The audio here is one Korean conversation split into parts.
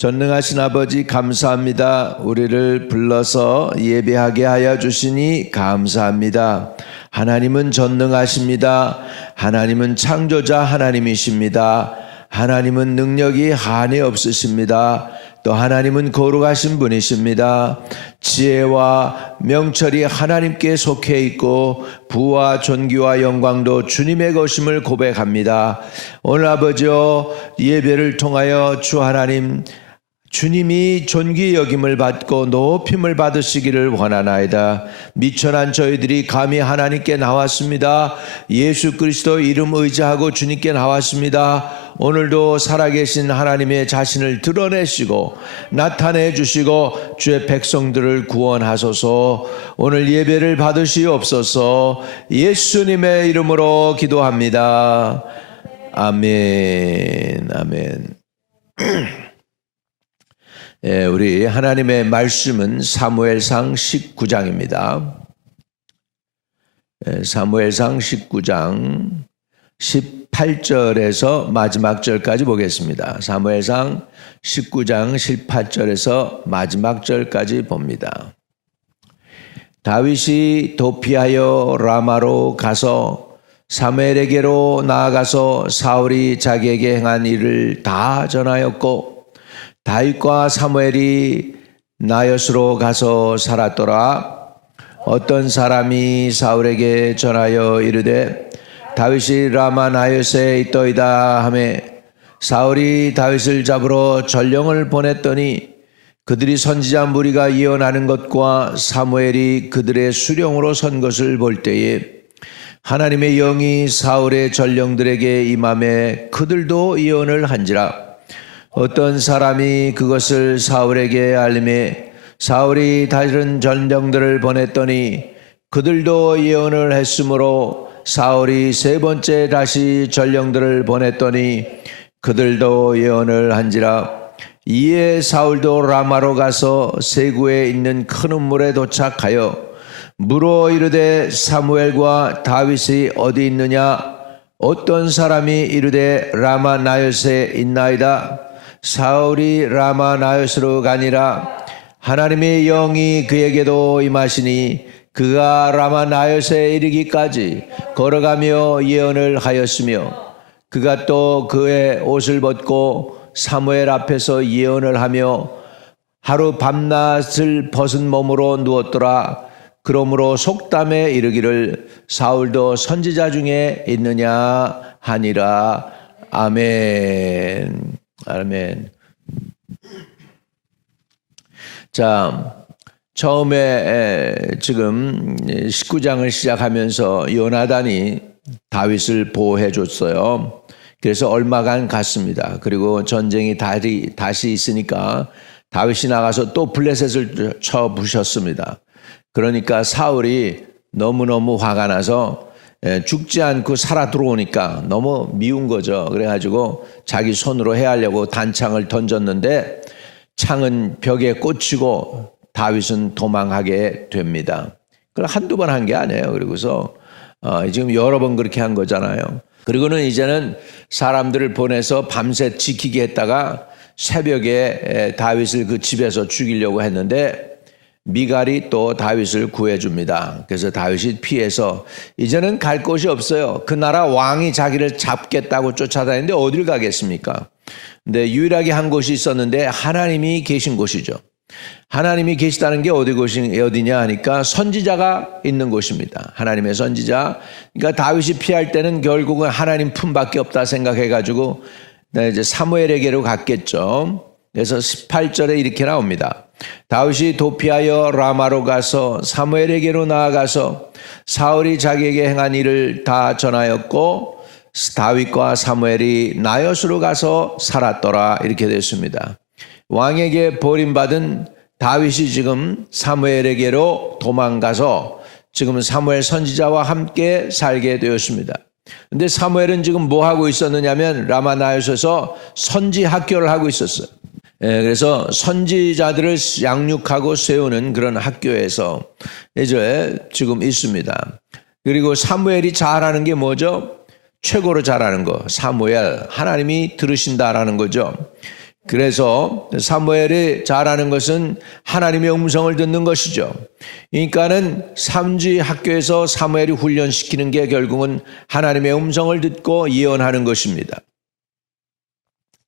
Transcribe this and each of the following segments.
전능하신 아버지 감사합니다. 우리를 불러서 예배하게 하여 주시니 감사합니다. 하나님은 전능하십니다. 하나님은 창조자 하나님이십니다. 하나님은 능력이 한이 없으십니다. 또 하나님은 거룩하신 분이십니다. 지혜와 명철이 하나님께 속해 있고 부와 존귀와 영광도 주님의 것임을 고백합니다. 오늘 아버지여, 예배를 통하여 주 하나님, 주님이 존귀 여김을 받고 높임을 받으시기를 원하나이다. 미천한 저희들이 감히 하나님께 나왔습니다. 예수 그리스도 이름 의지하고 주님께 나왔습니다. 오늘도 살아계신 하나님의 자신을 드러내시고 나타내 주시고 주의 백성들을 구원하소서. 오늘 예배를 받으시옵소서. 예수님의 이름으로 기도합니다. 아멘. 아멘. 예, 우리 하나님의 말씀은 사무엘상 19장입니다. 사무엘상 19장 18절에서 마지막 절까지 보겠습니다. 사무엘상 19장 18절에서 마지막 절까지 봅니다. 다윗이 도피하여 라마로 가서 사무엘에게로 나아가서 사울이 자기에게 행한 일을 다 전하였고, 다윗과 사무엘이 나엿으로 가서 살았더라. 어떤 사람이 사울에게 전하여 이르되 다윗이 라마 나엿에 있더이다 하매, 사울이 다윗을 잡으러 전령을 보냈더니 그들이 선지자 무리가 예언하는 것과 사무엘이 그들의 수령으로 선 것을 볼 때에 하나님의 영이 사울의 전령들에게 임하매 그들도 예언을 한지라. 어떤 사람이 그것을 사울에게 알림해 사울이 다른 전령들을 보냈더니 그들도 예언을 했으므로 사울이 세 번째 다시 전령들을 보냈더니 그들도 예언을 한지라. 이에 사울도 라마로 가서 세구에 있는 큰 우물에 도착하여 물어 이르되 사무엘과 다윗이 어디 있느냐? 어떤 사람이 이르되 라마 나엿에 있나이다. 사울이 라마 나엿으로 가니라. 하나님의 영이 그에게도 임하시니 그가 라마 나엿에 이르기까지 걸어가며 예언을 하였으며, 그가 또 그의 옷을 벗고 사무엘 앞에서 예언을 하며 하루 밤낮을 벗은 몸으로 누웠더라. 그러므로 속담에 이르기를 사울도 선지자 중에 있느냐 하니라. 아멘. 아멘. 자, 처음에 지금 19장을 시작하면서 요나단이 다윗을 보호해 줬어요. 그래서 얼마간 갔습니다. 그리고 전쟁이 다시 있으니까 다윗이 나가서 또 블레셋을 쳐 부셨습니다. 그러니까 사울이 너무너무 화가 나서 죽지 않고 살아 들어오니까 너무 미운 거죠. 그래가지고 자기 손으로 해하려고 단창을 던졌는데 창은 벽에 꽂히고 다윗은 도망하게 됩니다. 그걸 한두 번 한 게 아니에요. 그리고서 지금 여러 번 그렇게 한 거잖아요. 그리고는 이제는 사람들을 보내서 밤새 지키게 했다가 새벽에 다윗을 그 집에서 죽이려고 했는데 미갈이 또 다윗을 구해줍니다. 그래서 다윗이 피해서 이제는 갈 곳이 없어요. 그 나라 왕이 자기를 잡겠다고 쫓아다니는데 어딜 가겠습니까? 근데 유일하게 한 곳이 있었는데 하나님이 계신 곳이죠. 하나님이 계시다는 게 어디냐 하니까 선지자가 있는 곳입니다. 하나님의 선지자. 그러니까 다윗이 피할 때는 결국은 하나님 품밖에 없다 생각해가지고 이제 사무엘에게로 갔겠죠. 그래서 18절에 이렇게 나옵니다. 다윗이 도피하여 라마로 가서 사무엘에게로 나아가서 사울이 자기에게 행한 일을 다 전하였고, 다윗과 사무엘이 나요스로 가서 살았더라 이렇게 됐습니다. 왕에게 버림받은 다윗이 지금 사무엘에게로 도망가서 지금 사무엘 선지자와 함께 살게 되었습니다. 근데 사무엘은 지금 뭐 하고 있었느냐면 라마 나요스에서 선지 학교를 하고 있었어요. 그래서 선지자들을 양육하고 세우는 그런 학교에서 이제 지금 있습니다. 그리고 사무엘이 잘하는 게 뭐죠? 최고로 잘하는 거. 사무엘, 하나님이 들으신다라는 거죠. 그래서 사무엘이 잘하는 것은 하나님의 음성을 듣는 것이죠. 그러니까는 삼지 학교에서 사무엘이 훈련시키는 게 결국은 하나님의 음성을 듣고 예언하는 것입니다.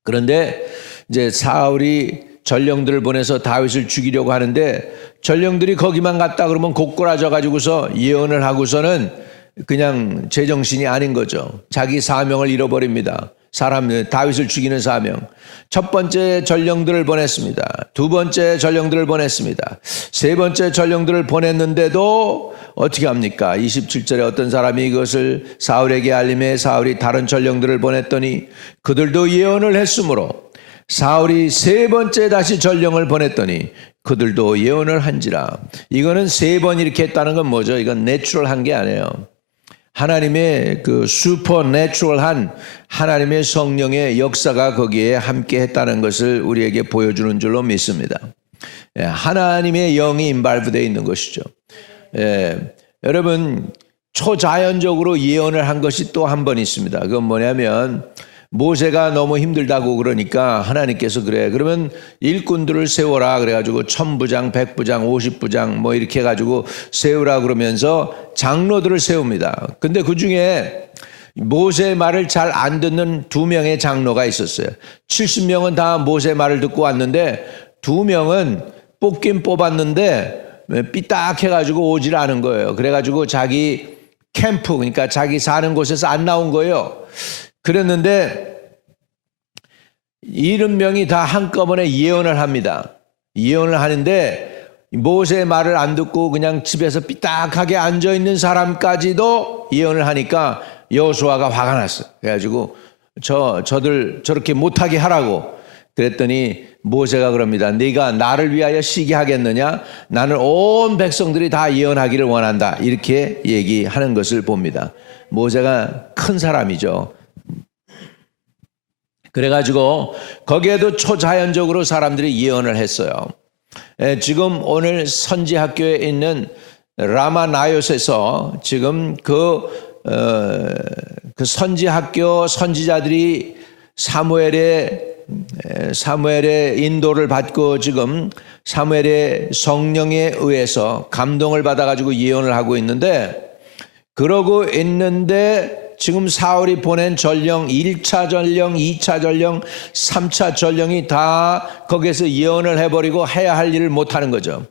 그런데 이제 사울이 전령들을 보내서 다윗을 죽이려고 하는데 전령들이 거기만 갔다 그러면 고꾸라져 가지고서 예언을 하고서는 그냥 제정신이 아닌 거죠. 자기 사명을 잃어버립니다. 다윗을 죽이는 사명. 첫 번째 전령들을 보냈습니다. 두 번째 전령들을 보냈습니다. 세 번째 전령들을 보냈는데도 어떻게 합니까? 27절에 어떤 사람이 이것을 사울에게 알림해 사울이 다른 전령들을 보냈더니 그들도 예언을 했으므로 사울이 세 번째 다시 전령을 보냈더니 그들도 예언을 한지라. 이거는 세 번 이렇게 했다는 건 뭐죠? 이건 내추럴한 게 아니에요. 하나님의 그 슈퍼내추럴한 하나님의 성령의 역사가 거기에 함께 했다는 것을 우리에게 보여주는 줄로 믿습니다. 하나님의 영이 인발부되어 있는 것이죠. 여러분 초자연적으로 예언을 한 것이 또 한 번 있습니다. 그건 뭐냐면 모세가 너무 힘들다고 그러니까 하나님께서 그래. 그러면 일꾼들을 세워라. 그래가지고 1000부장, 100부장, 50부장 뭐 이렇게 해가지고 세우라 그러면서 장로들을 세웁니다. 근데 그 중에 모세의 말을 잘 안 듣는 2명의 장로가 있었어요. 70명은 다 모세의 말을 듣고 왔는데 2명은 뽑긴 뽑았는데 삐딱해가지고 오질 않은 거예요. 그래가지고 자기 캠프, 그러니까 자기 사는 곳에서 안 나온 거예요. 그랬는데 70명이 다 한꺼번에 예언을 합니다. 예언을 하는데 모세의 말을 안 듣고 그냥 집에서 삐딱하게 앉아있는 사람까지도 예언을 하니까 여호수아가 화가 났어요. 그래가지고 저들 저렇게 못하게 하라고 그랬더니 모세가 그럽니다. 네가 나를 위하여 시게 하겠느냐? 나는 온 백성들이 다 예언하기를 원한다. 이렇게 얘기하는 것을 봅니다. 모세가 큰 사람이죠. 그래가지고 거기에도 초자연적으로 사람들이 예언을 했어요. 지금 오늘 선지학교에 있는 라마나요스에서 지금 그 선지학교 선지자들이 사무엘의 인도를 받고 지금 사무엘의 성령에 의해서 감동을 받아가지고 예언을 하고 있는데 그러고 있는데 지금 사울이 보낸 전령 1차 전령, 2차 전령, 3차 전령이 다 거기에서 예언을 해버리고 해야 할 일을 못하는 거죠.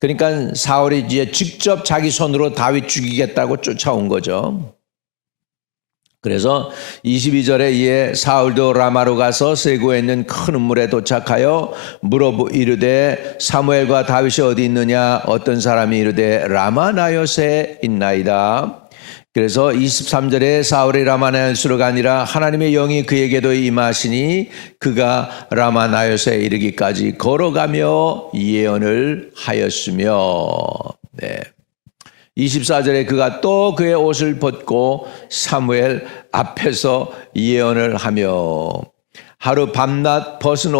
그러니까 사울이 이제 직접 자기 손으로 다윗 죽이겠다고 쫓아온 거죠. 그래서 22절에 이에 사울도 라마로 가서 세고에 있는 큰 우물에 도착하여 물어 이르되 사무엘과 다윗이 어디 있느냐? 어떤 사람이 이르되 라마나요스에 있나이다. 그래서 23절에 사울이 라마나요스로 가니라 하나님의 영이 그에게도 임하시니 그가 라마나요스에 이르기까지 걸어가며 예언을 하였으며 24절에 그가 또 그의 옷을 벗고 사무엘 앞에서 예언을 하며 하루 밤낮 벗은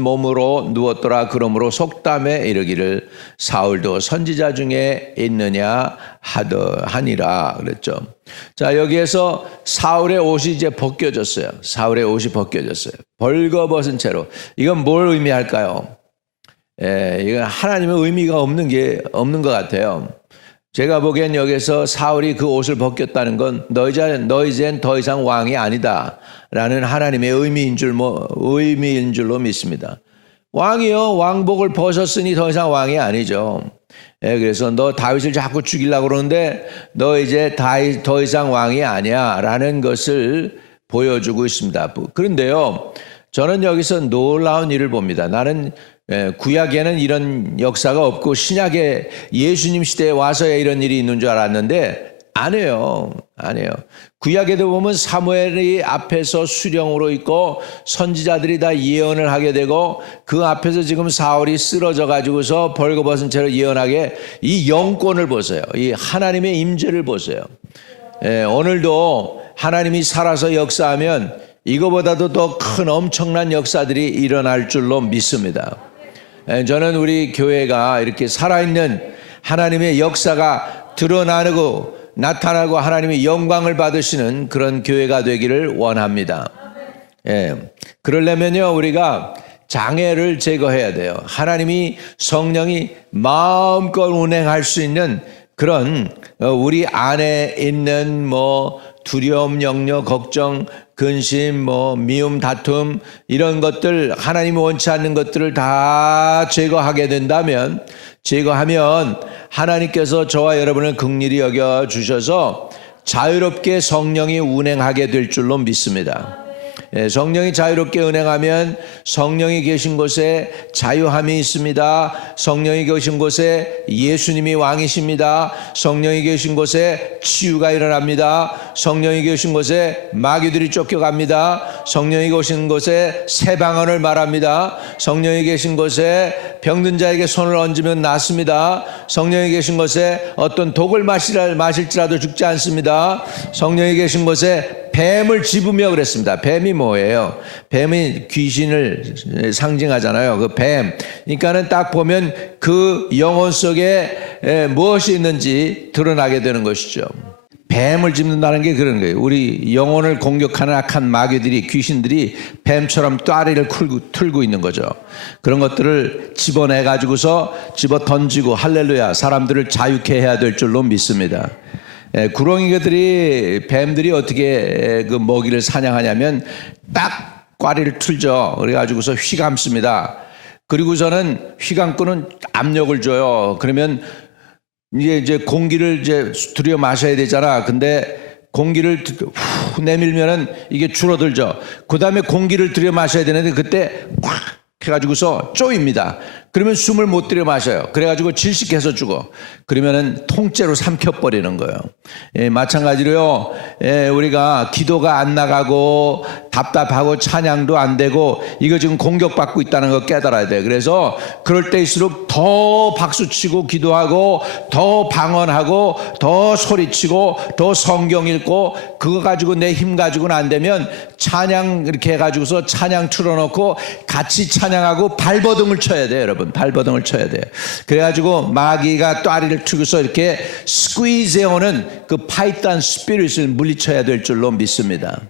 몸으로 누웠더라. 그러므로 속담에 이르기를 사울도 선지자 중에 있느냐 하니라 그랬죠. 자, 여기에서 사울의 옷이 이제 벗겨졌어요. 사울의 옷이 벗겨졌어요. 벌거벗은 채로. 이건 뭘 의미할까요? 이건 하나님의 의미가 없는 것 같아요. 제가 보기엔 여기서 사울이 그 옷을 벗겼다는 건 너 이젠 더 이상 왕이 아니다 라는 하나님의 의미인 줄로 믿습니다. 왕이요, 왕복을 벗었으니 더 이상 왕이 아니죠. 그래서 너 다윗을 자꾸 죽이려고 그러는데 너 이제 더 이상 왕이 아니야 라는 것을 보여주고 있습니다. 그런데요, 저는 여기서 놀라운 일을 봅니다. 나는 구약에는 이런 역사가 없고 신약에 예수님 시대에 와서야 이런 일이 있는 줄 알았는데 아니에요. 아니에요. 구약에도 보면 사무엘이 앞에서 수령으로 있고 선지자들이 다 예언을 하게 되고 그 앞에서 지금 사울이 쓰러져 가지고서 벌거벗은 채로 예언하게 이 영권을 보세요. 이 하나님의 임재를 보세요. 오늘도 하나님이 살아서 역사하면 이거보다도 더 큰 엄청난 역사들이 일어날 줄로 믿습니다. 저는 우리 교회가 이렇게 살아있는 하나님의 역사가 드러나고 나타나고 하나님의 영광을 받으시는 그런 교회가 되기를 원합니다. 그러려면요 우리가 장애를 제거해야 돼요. 하나님이 성령이 마음껏 운행할 수 있는 그런 우리 안에 있는 뭐 두려움, 염려, 걱정, 근심, 미움, 다툼 이런 것들 하나님이 원치 않는 것들을 다 제거하게 된다면 제거하면 하나님께서 저와 여러분을 긍휼히 여겨 주셔서 자유롭게 성령이 운행하게 될 줄로 믿습니다. 성령이 자유롭게 운행하면 성령이 계신 곳에 자유함이 있습니다. 성령이 계신 곳에 예수님이 왕이십니다. 성령이 계신 곳에 치유가 일어납니다. 성령이 계신 곳에 마귀들이 쫓겨갑니다. 성령이 계신 곳에 새 방언을 말합니다. 성령이 계신 곳에 병든 자에게 손을 얹으면 낫습니다. 성령이 계신 곳에 어떤 독을 마실지라도 죽지 않습니다. 성령이 계신 곳에 뱀을 집으며 그랬습니다. 뱀이 뭐예요? 뱀이 귀신을 상징하잖아요. 그 뱀. 그러니까는 딱 보면 그 영혼 속에 무엇이 있는지 드러나게 되는 것이죠. 뱀을 집는다는 게 그런 거예요. 우리 영혼을 공격하는 악한 마귀들이 귀신들이 뱀처럼 또아리를 틀고 있는 거죠. 그런 것들을 집어내 가지고서 집어 던지고 할렐루야 사람들을 자유케 해야 될 줄로 믿습니다. 구렁이들이 뱀들이 어떻게 그 먹이를 사냥하냐면 딱 꽈리를 틀죠. 그래가지고서 휘감습니다. 그리고서는 휘감고는 압력을 줘요. 그러면 이제 공기를 이제 들여 마셔야 되잖아. 근데 공기를 후 내밀면은 이게 줄어들죠. 그 다음에 공기를 들여 마셔야 되는데 그때 꽉 해가지고서 쪼입니다. 그러면 숨을 못 들여 마셔요. 그래가지고 질식해서 죽어. 그러면은 통째로 삼켜버리는 거예요. 마찬가지로요. 우리가 기도가 안 나가고 답답하고 찬양도 안 되고 이거 지금 공격받고 있다는 거 깨달아야 돼. 그래서 그럴 때일수록 더 박수치고 기도하고 더 방언하고 더 소리치고 더 성경 읽고 그거 가지고 내 힘 가지고는 안 되면 찬양 이렇게 해가지고서 찬양 틀어놓고 같이 찬양하고 발버둥을 쳐야 돼요. 여러분 발버둥을 쳐야 돼요. 그래가지고 마귀가 또아리를 틀고서 이렇게 스퀴즈해오는 그 파이트한 스피릿을 물리쳐야 될 줄로 믿습니다.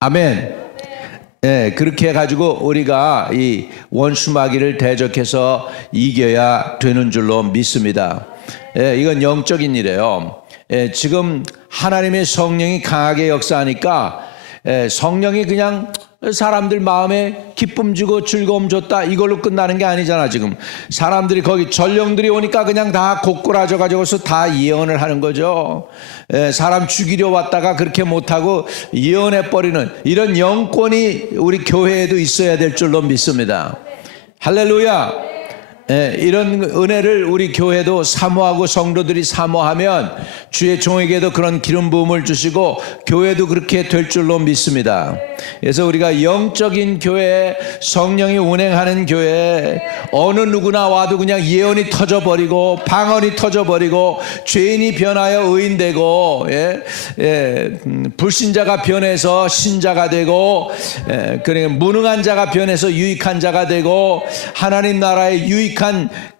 아멘. 그렇게 해가지고 우리가 이 원수 마귀를 대적해서 이겨야 되는 줄로 믿습니다. 이건 영적인 일이에요. 지금 하나님의 성령이 강하게 역사하니까 성령이 그냥 사람들 마음에 기쁨 주고 즐거움 줬다 이걸로 끝나는 게 아니잖아. 지금 사람들이 거기 전령들이 오니까 그냥 다 고꾸라져 가지고서 다 예언을 하는 거죠. 사람 죽이려 왔다가 그렇게 못하고 예언해 버리는 이런 영권이 우리 교회에도 있어야 될 줄로 믿습니다. 할렐루야. 이런 은혜를 우리 교회도 사모하고 성도들이 사모하면 주의 종에게도 그런 기름 부음을 주시고 교회도 그렇게 될 줄로 믿습니다. 그래서 우리가 영적인 교회, 성령이 운행하는 교회, 어느 누구나 와도 그냥 예언이 터져버리고 방언이 터져버리고 죄인이 변하여 의인되고 불신자가 변해서 신자가 되고 그러니까 무능한 자가 변해서 유익한 자가 되고 하나님 나라의 유익한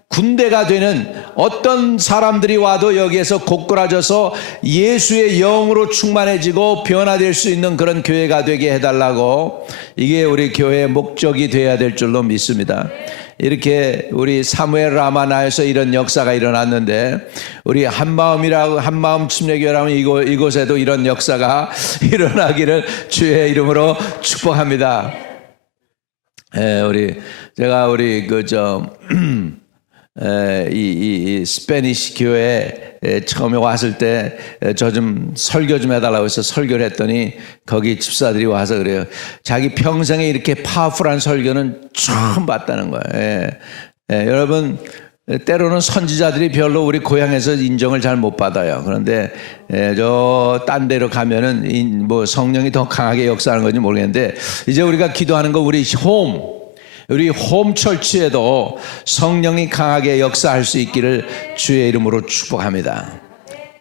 군대가 되는 어떤 사람들이 와도 여기에서 고꾸라져서 예수의 영으로 충만해지고 변화될 수 있는 그런 교회가 되게 해달라고 이게 우리 교회의 목적이 되어야 될 줄로 믿습니다. 이렇게 우리 사무엘 라마나에서 이런 역사가 일어났는데 우리 한마음 침례교회라면 이곳에도 이런 역사가 일어나기를 주의 이름으로 축복합니다. 이 스페니시 교회 처음에 왔을 때 저 좀 설교 좀 해달라고 해서 설교를 했더니 거기 집사들이 와서 그래요. 자기 평생에 이렇게 파워풀한 설교는 처음 봤다는 거예요. 여러분 때로는 선지자들이 별로 우리 고향에서 인정을 잘 못 받아요. 그런데 저 딴 데로 가면은 뭐 성령이 더 강하게 역사하는 건지 모르겠는데, 이제 우리가 기도하는 거 우리 홈 철치에도 성령이 강하게 역사할 수 있기를 주의 이름으로 축복합니다.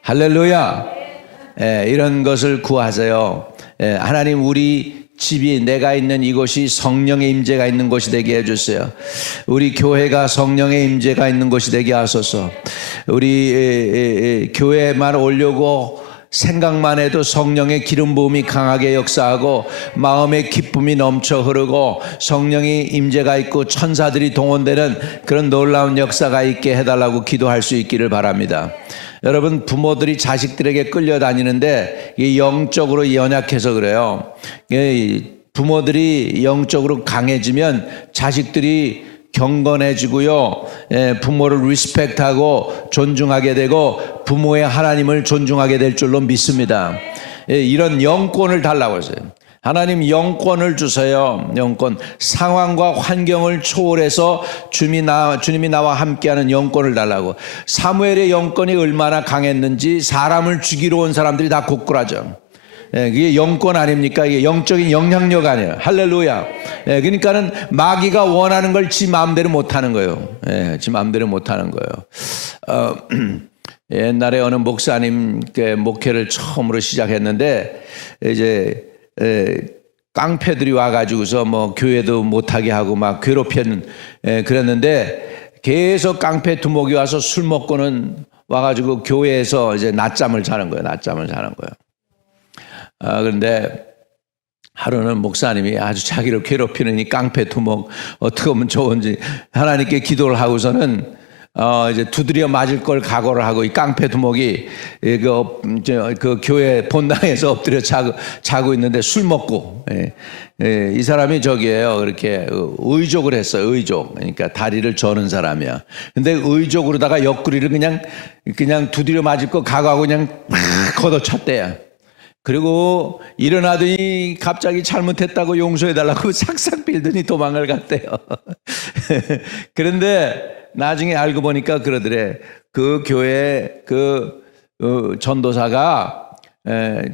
할렐루야. 이런 것을 구하세요. 하나님, 우리 집이, 내가 있는 이곳이 성령의 임재가 있는 곳이 되게 해주세요. 우리 교회가 성령의 임재가 있는 곳이 되게 하소서. 우리 교회만 오려고 생각만 해도 성령의 기름 부음이 강하게 역사하고 마음의 기쁨이 넘쳐 흐르고 성령이 임재가 있고 천사들이 동원되는 그런 놀라운 역사가 있게 해달라고 기도할 수 있기를 바랍니다. 여러분, 부모들이 자식들에게 끌려다니는데 영적으로 연약해서 그래요. 부모들이 영적으로 강해지면 자식들이 경건해지고요, 부모를 리스펙트하고 존중하게 되고 부모의 하나님을 존중하게 될 줄로 믿습니다. 이런 영권을 달라고 했어요. 하나님, 영권을 주세요. 영권. 상황과 환경을 초월해서 주님이 나와 함께하는 영권을 달라고. 사무엘의 영권이 얼마나 강했는지 사람을 죽이러 온 사람들이 다 고꾸라져. 그게 영권 아닙니까? 이게 영적인 영향력 아니에요. 할렐루야. 그러니까는 마귀가 원하는 걸 지 마음대로 못하는 거예요. 지 마음대로 못하는 거예요. 옛날에 어느 목사님 목회를 처음으로 시작했는데, 이제 깡패들이 와가지고서 뭐 교회도 못하게 하고 막 괴롭히는 그랬는데, 계속 깡패 두목이 와서 술 먹고는 와가지고 교회에서 이제 낮잠을 자는 거예요. 그런데 하루는 목사님이 아주 자기를 괴롭히는 이 깡패 두목 어떻게 하면 좋은지 하나님께 기도를 하고서는 이제 두드려 맞을 걸 각오를 하고, 이 깡패 두목이 그 교회 본당에서 엎드려 자고 있는데 술 먹고, 이 사람이 저기에요, 그렇게 의족을 했어요. 의족. 그러니까 다리를 저는 사람이야. 근데 의족으로다가 옆구리를 그냥 두드려 맞을 거 각오하고 그냥 팍 걷어찼대요. 그리고 일어나더니 갑자기 잘못했다고 용서해달라고 싹싹 빌더니 도망을 갔대요. 그런데 나중에 알고 보니까 그러더래. 그 교회 전도사가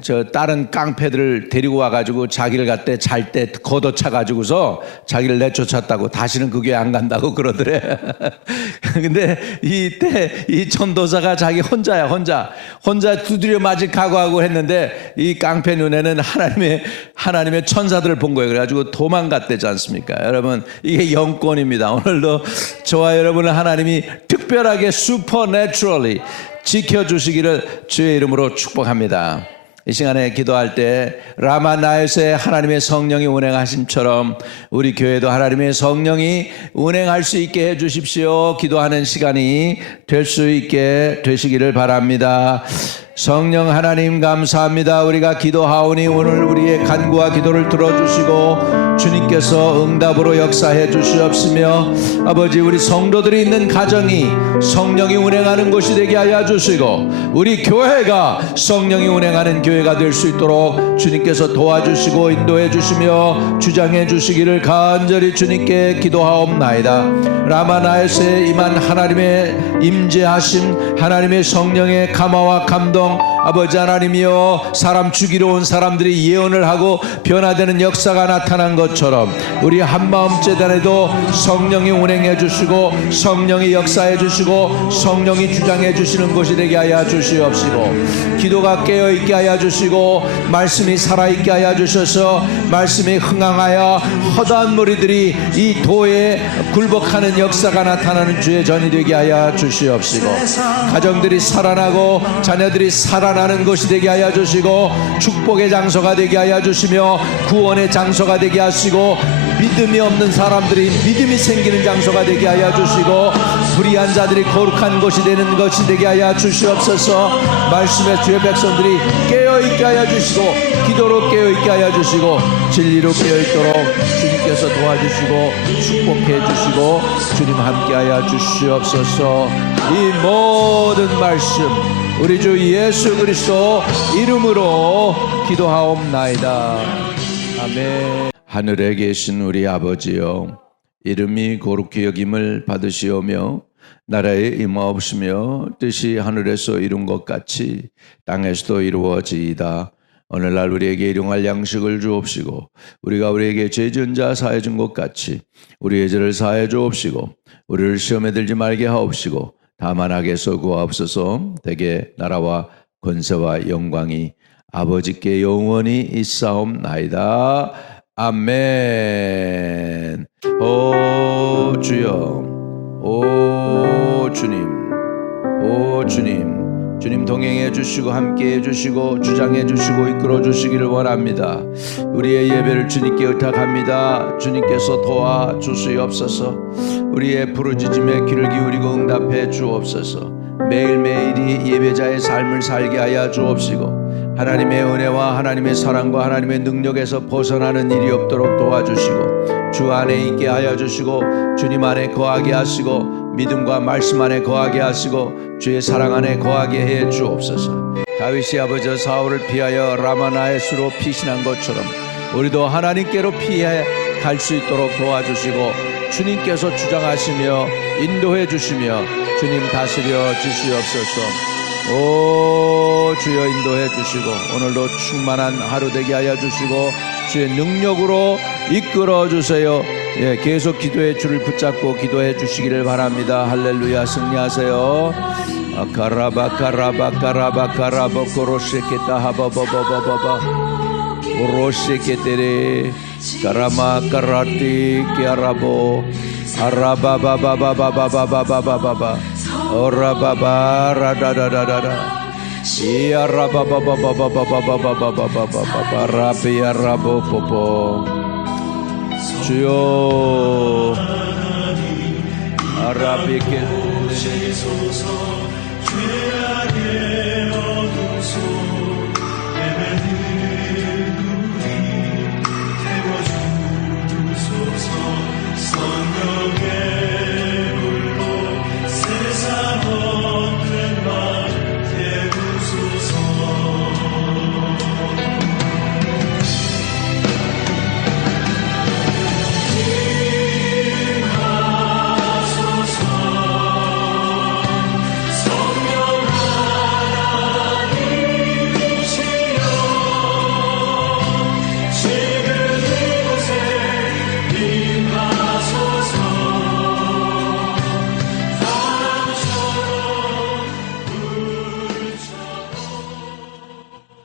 저 다른 깡패들을 데리고 와가지고 자기를 갖대 잘 때 걷어차가지고서 자기를 내쫓았다고, 다시는 그 교회 안 간다고 그러더래. 근데 이때 이 전도사가 자기 혼자 두드려 맞을 각오하고 했는데, 이 깡패 눈에는 하나님의 천사들을 본 거예요. 그래가지고 도망갔대지 않습니까? 여러분, 이게 영권입니다. 오늘도 저와 여러분을 하나님이 특별하게 슈퍼내추럴리 지켜주시기를 주의 이름으로 축복합니다. 이 시간에 기도할 때 라마나요스에 하나님의 성령이 운행하심처럼 우리 교회도 하나님의 성령이 운행할 수 있게 해주십시오. 기도하는 시간이 될 수 있게 되시기를 바랍니다. 성령 하나님, 감사합니다. 우리가 기도하오니 오늘 우리의 간구와 기도를 들어주시고 주님께서 응답으로 역사해 주시옵시며, 아버지, 우리 성도들이 있는 가정이 성령이 운행하는 곳이 되게 하여 주시고 우리 교회가 성령이 운행하는 교회가 될 수 있도록 주님께서 도와주시고 인도해 주시며 주장해 주시기를 간절히 주님께 기도하옵나이다. 라마나요스에 임한 하나님의 임재하심, 하나님의 성령의 감화와 감동, 아버지 하나님이여, 사람 죽이러 온 사람들이 예언을 하고 변화되는 역사가 나타난 것처럼 우리 한마음 재단에도 성령이 운행해 주시고 성령이 역사해 주시고 성령이 주장해 주시는 것이 되게 하여 주시옵시고, 기도가 깨어있게 하여 주시고 말씀이 살아있게 하여 주셔서 말씀이 흥황하여 허다한 무리들이 이 도에 굴복하는 역사가 나타나는 주의 전이 되게 하여 주시옵시고, 가정들이 살아나고 자녀들이 살아나는 것이 되게 하여 주시고 축복의 장소가 되게 하여 주시며 구원의 장소가 되게 하시고 믿음이 없는 사람들이 믿음이 생기는 장소가 되게 하여 주시고 불의한 자들이 거룩한 곳이 되는 것이 되게 하여 주시옵소서. 말씀의 주의 백성들이 깨어있게 하여 주시고 기도로 깨어있게 하여 주시고 진리로 깨어있도록 주님께서 도와주시고 축복해 주시고 주님 함께 하여 주시옵소서. 이 모든 말씀 우리 주 예수 그리스도 이름으로 기도하옵나이다. 아멘. 하늘에 계신 우리 아버지여, 이름이 거룩히 여김을 받으시오며 나라에 임하옵시며 뜻이 하늘에서 이룬 것 같이 땅에서도 이루어지이다. 오늘날 우리에게 일용할 양식을 주옵시고 우리가 우리에게 죄 지은 자 사해 준 것 같이 우리의 죄를 사해 주옵시고 우리를 시험에 들지 말게 하옵시고 다만 악에서 구하옵소서. 대개 나라와 권세와 영광이 아버지께 영원히 있사옵나이다. 아멘. 오 주여, 오 주님, 오 주님, 주님 동행해 주시고 함께해 주시고 주장해 주시고 이끌어 주시기를 원합니다. 우리의 예배를 주님께 의탁합니다. 주님께서 도와 주시옵소서. 우리의 부르짖음에 귀를 기울이고 응답해 주옵소서. 매일매일이 예배자의 삶을 살게 하여 주옵시고 하나님의 은혜와 하나님의 사랑과 하나님의 능력에서 벗어나는 일이 없도록 도와주시고 주 안에 있게 하여 주시고 주님 안에 거하게 하시고 믿음과 말씀 안에 거하게 하시고 주의 사랑 안에 거하게 해 주옵소서. 다윗이 아버지 사울을 피하여 라마나에스로 피신한 것처럼 우리도 하나님께로 피해 갈 수 있도록 도와주시고 주님께서 주장하시며 인도해 주시며 주님 다스려 주시옵소서. 오 주여 인도해 주시고 오늘도 충만한 하루 되게 하여 주시고 주의 능력으로 이끌어 주세요. 예, 계속 기도의 줄을 붙잡고 기도해 주시기를 바랍니다. 할렐루야. 승리하세요. 아카라바카라바카라바카라바코로시케타 하바바바바바바 오로시케테레 까라마카라티 끼아라보 아라바바바바바바바바바바바 오라바바라다다다다다 이아라바바바바바바바바바바바바라비아라보뽀뽀 주여 아라비케